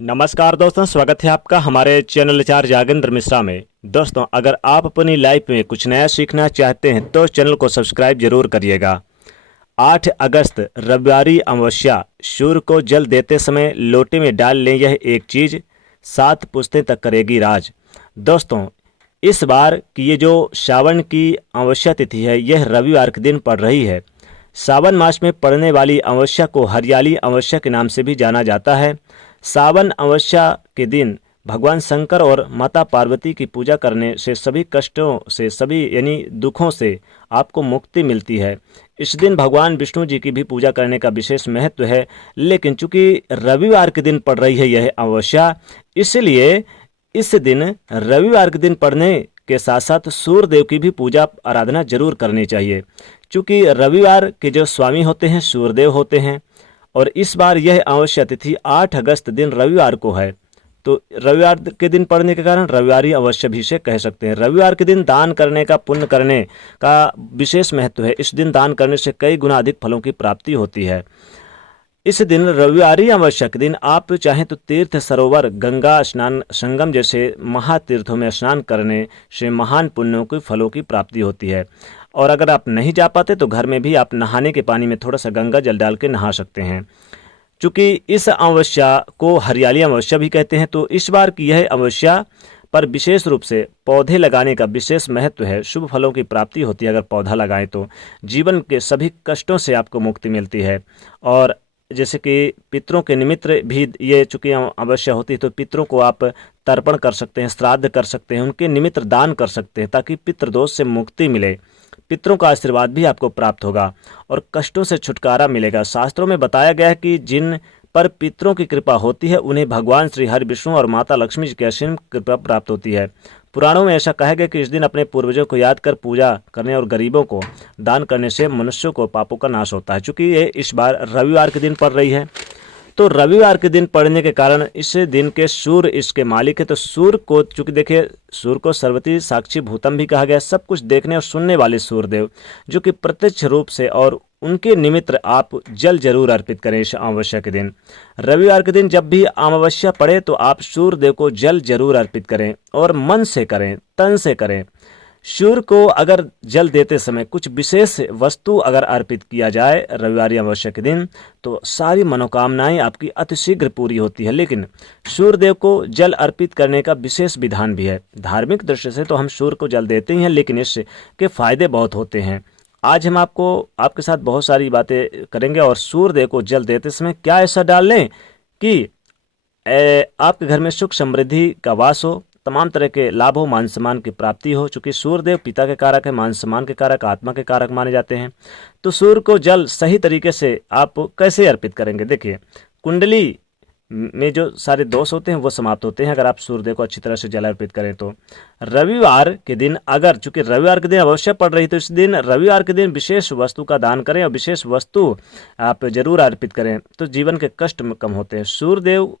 नमस्कार दोस्तों, स्वागत है आपका हमारे चैनल आचार्य जागेंद्र मिश्रा में। दोस्तों, अगर आप अपनी लाइफ में कुछ नया सीखना चाहते हैं तो चैनल को सब्सक्राइब जरूर करिएगा। 8 अगस्त रविवारी अमावस्या। सूर्य को जल देते समय लोटे में डाल लें यह एक चीज, 7 पुश्तें तक करेगी राज। दोस्तों, इस बार की ये जो सावन की अमावस्या तिथि है यह रविवार के दिन पड़ रही है। सावन मास में पड़ने वाली अमावस्या को हरियाली अमावस्या के नाम से भी जाना जाता है। सावन अमावस्या के दिन भगवान शंकर और माता पार्वती की पूजा करने से सभी कष्टों से, सभी यानी दुखों से आपको मुक्ति मिलती है। इस दिन भगवान विष्णु जी की भी पूजा करने का विशेष महत्व है, लेकिन चूंकि रविवार के दिन पड़ रही है यह अमावस्या, इसलिए इस दिन रविवार के दिन पड़ने के साथ साथ सूर्य देव की भी पूजा आराधना जरूर करनी चाहिए। चूंकि रविवार के जो स्वामी होते हैं सूर्यदेव होते हैं, और इस बार यह अमावस्या तिथि 8 अगस्त दिन रविवार को है, तो रविवार के दिन पड़ने के कारण रविवारी अमावस्या भी इसे कह सकते हैं। रविवार के दिन दान करने का, पुण्य करने का विशेष महत्व है। इस दिन दान करने से कई गुना अधिक फलों की प्राप्ति होती है। इस दिन रविवारी अमावस्या के दिन आप चाहें तो तीर्थ, सरोवर, गंगा स्नान, संगम जैसे महातीर्थों में स्नान करने से महान पुण्यों की फलों की प्राप्ति होती है। और अगर आप नहीं जा पाते तो घर में भी आप नहाने के पानी में थोड़ा सा गंगा जल डाल के नहा सकते हैं। चूँकि इस अमावस्या को हरियाली अमावस्या भी कहते हैं, तो इस बार की यह अमावस्या पर विशेष रूप से पौधे लगाने का विशेष महत्व है। शुभ फलों की प्राप्ति होती है। अगर पौधा लगाएं तो जीवन के सभी कष्टों से आपको मुक्ति मिलती है। और जैसे कि पितरों के निमित्त भी ये चूँकि अमावस्या होती है, तो पितरों को आप तर्पण कर सकते हैं, श्राद्ध कर सकते हैं, उनके निमित्त दान कर सकते हैं, ताकि पितृदोष से मुक्ति मिले। पितरों का आशीर्वाद भी आपको प्राप्त होगा और कष्टों से छुटकारा मिलेगा। शास्त्रों में बताया गया है कि जिन पर पितरों की कृपा होती है उन्हें भगवान श्री हरि विष्णु और माता लक्ष्मी जी की असीम कृपा प्राप्त होती है। पुराणों में ऐसा कहा गया कि इस दिन अपने पूर्वजों को याद कर पूजा करने और गरीबों को दान करने से मनुष्यों को पापों का नाश होता है। चूँकि ये इस बार रविवार के दिन पड़ रही है, तो रविवार के दिन पड़ने के कारण इस दिन के सूर्य इसके मालिक है। तो सूर्य को, चूंकि देखिए, सूर्य को सर्वति साक्षी भूतम भी कहा गया, सब कुछ देखने और सुनने वाले सूर्यदेव, जो कि प्रत्यक्ष रूप से, और उनके निमित्त आप जल जरूर अर्पित करें। इस अमावस्या के दिन, रविवार के दिन जब भी अमावस्या पड़े तो आप सूर्यदेव को जल जरूर अर्पित करें, और मन से करें, तन से करें। सूर्य को अगर जल देते समय कुछ विशेष वस्तु अगर अर्पित किया जाए रविवारी अमावस्या के दिन, तो सारी मनोकामनाएं आपकी अतिशीघ्र पूरी होती है। लेकिन सूर्यदेव को जल अर्पित करने का विशेष विधान भी है। धार्मिक दृष्टि से तो हम सूर्य को जल देते ही हैं, लेकिन इसके फायदे बहुत होते हैं। आज हम आपके साथ बहुत सारी बातें करेंगे। और सूर्यदेव को जल देते समय क्या ऐसा डाल लें कि आपके घर में सुख समृद्धि का वास हो, तमाम तरह के लाभ हो, मान सम्मान की प्राप्ति हो। चूंकि सूर्यदेव पिता के कारक है, मान सम्मान के कारक, आत्मा के कारक माने जाते हैं। तो सूर्य को जल सही तरीके से आप कैसे अर्पित करेंगे? देखिए, कुंडली में जो सारे दोष होते हैं वो समाप्त होते हैं अगर आप सूर्यदेव को अच्छी तरह से जल अर्पित करें तो। रविवार के दिन, अगर चूंकि रविवार के दिन अवश्य पड़ रही, तो इस दिन रविवार के दिन विशेष वस्तु का दान करें और विशेष वस्तु आप जरूर अर्पित करें, तो जीवन के कष्ट कम होते हैं। सूर्यदेव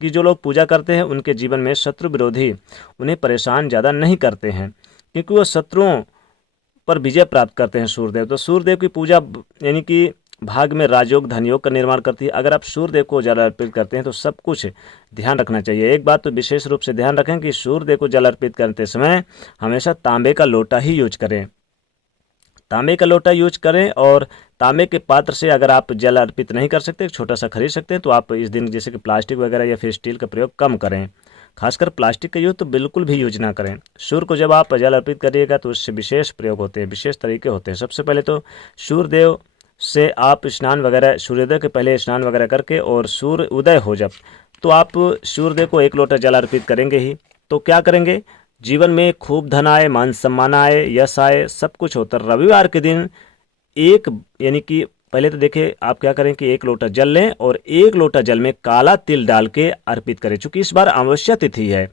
की जो लोग पूजा करते हैं उनके जीवन में शत्रु विरोधी उन्हें परेशान ज़्यादा नहीं करते हैं, क्योंकि वो शत्रुओं पर विजय प्राप्त करते हैं सूर्यदेव। तो सूर्यदेव की पूजा यानी कि भाग में राजयोग, धनयोग का निर्माण करती है। अगर आप सूर्यदेव को जल अर्पित करते हैं तो सब कुछ ध्यान रखना चाहिए। एक बात तो विशेष रूप से ध्यान रखें कि सूर्यदेव को जल अर्पित करते समय हमेशा तांबे का लोटा ही यूज करें। तांबे का लोटा यूज करें, और तांबे के पात्र से अगर आप जल अर्पित नहीं कर सकते, छोटा सा खरीद सकते हैं, तो आप इस दिन जैसे कि प्लास्टिक वगैरह या फिर स्टील का प्रयोग कम करें। खासकर प्लास्टिक का यूज तो बिल्कुल भी यूज ना करें। सूर्य को जब आप जल अर्पित करिएगा तो उससे विशेष प्रयोग होते हैं, विशेष तरीके होते हैं। सबसे पहले तो सूर्यदेव से आप स्नान वगैरह, सूर्योदय के पहले स्नान वगैरह करके, और सूर्य उदय हो जब, तो आप सूर्यदेव को 1 लोटा जल अर्पित करेंगे ही। तो क्या करेंगे? जीवन में खूब धन आए, मान सम्मान आए, यश आए, सब कुछ होता है। रविवार के दिन यानी कि पहले तो देखिए आप क्या करें कि 1 लोटा जल लें और 1 लोटा जल में काला तिल डाल के अर्पित करें। चूंकि इस बार अमावस्या तिथि है,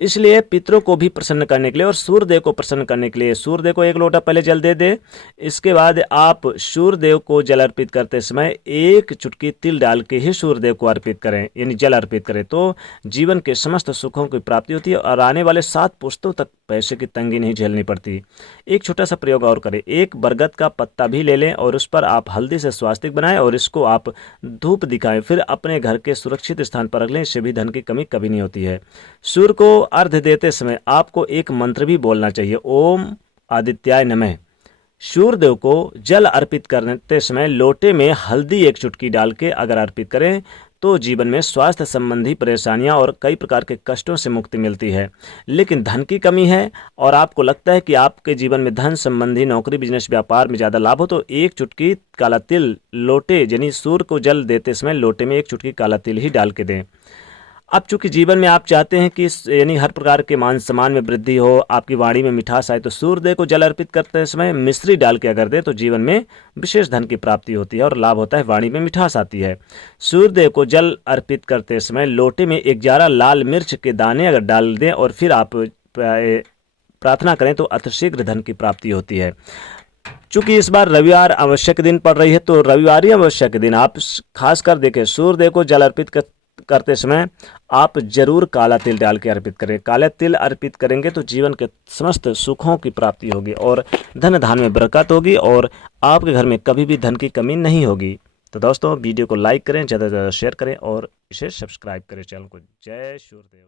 इसलिए पितरों को भी प्रसन्न करने के लिए और सूर्यदेव को प्रसन्न करने के लिए सूर्यदेव को 1 लोटा पहले जल दे दे। इसके बाद आप सूर्यदेव को जल अर्पित करते समय 1 चुटकी तिल डाल के ही सूर्यदेव को अर्पित करें, यानी जल अर्पित करें, तो जीवन के समस्त सुखों की प्राप्ति होती है और आने वाले 7 पुश्तों तक पैसे की तंगी नहीं झेलनी पड़ती। एक छोटा सा प्रयोग और करें, एक बरगद का पत्ता भी ले लें और उस पर आप हल्दी से स्वास्तिक बनाएं और इसको आप धूप दिखाएं, फिर अपने घर के सुरक्षित स्थान पर रख लें। इससे भी धन की कमी कभी नहीं होती है। सूर्य को अर्घ्य देते समय आपको एक मंत्र भी बोलना चाहिए, ओम आदित्याय नमः। सूर्यदेव को जल अर्पित करते समय लोटे में हल्दी 1 चुटकी डाल के अगर अर्पित करें तो जीवन में स्वास्थ्य संबंधी परेशानियां और कई प्रकार के कष्टों से मुक्ति मिलती है। लेकिन धन की कमी है और आपको लगता है कि आपके जीवन में धन संबंधी नौकरी, बिजनेस, व्यापार में ज़्यादा लाभ हो, तो 1 चुटकी काला तिल लोटे यानी सूर्य को जल देते समय लोटे में 1 चुटकी काला तिल ही डाल के दें। अब चूंकि जीवन में आप चाहते हैं कि यानी हर प्रकार के मान सम्मान में वृद्धि हो, आपकी वाणी में मिठास आए, तो सूर्यदेव को जल अर्पित करते समय मिश्री डाल के अगर दे तो जीवन में विशेष धन की प्राप्ति होती है और लाभ होता है, वाणी में मिठास आती है। सूर्यदेव को जल अर्पित करते समय लोटे में 11 लाल मिर्च के दाने अगर डाल दें और फिर आप प्रार्थना करें तो अतिशीघ्र धन की प्राप्ति होती है। चूंकि इस बार रविवार आवश्यक दिन पड़ रही है तो रविवार आवश्यक दिन आप खासकर देखें, सूर्यदेव को जल अर्पित करते समय आप जरूर काला तिल डाल के अर्पित करें। काला तिल अर्पित करेंगे तो जीवन के समस्त सुखों की प्राप्ति होगी और धन धान में बरकत होगी और आपके घर में कभी भी धन की कमी नहीं होगी। तो दोस्तों वीडियो को लाइक करें, ज़्यादा से ज़्यादा शेयर करें और इसे सब्सक्राइब करें चैनल को। जय सूर्यदेव।